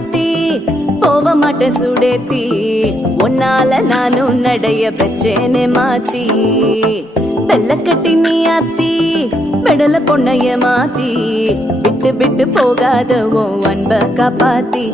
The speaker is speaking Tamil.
மாத்தி போக மாட்டேன் சுடேத்தி உன்னால நானும் நடைய பெற்றேனே மாத்தி வெள்ள கட்டி நீ ஆத்தி பெடல பொண்ணைய மாத்தி விட்டு விட்டு போகாத உன் அன்ப காப்பாத்தி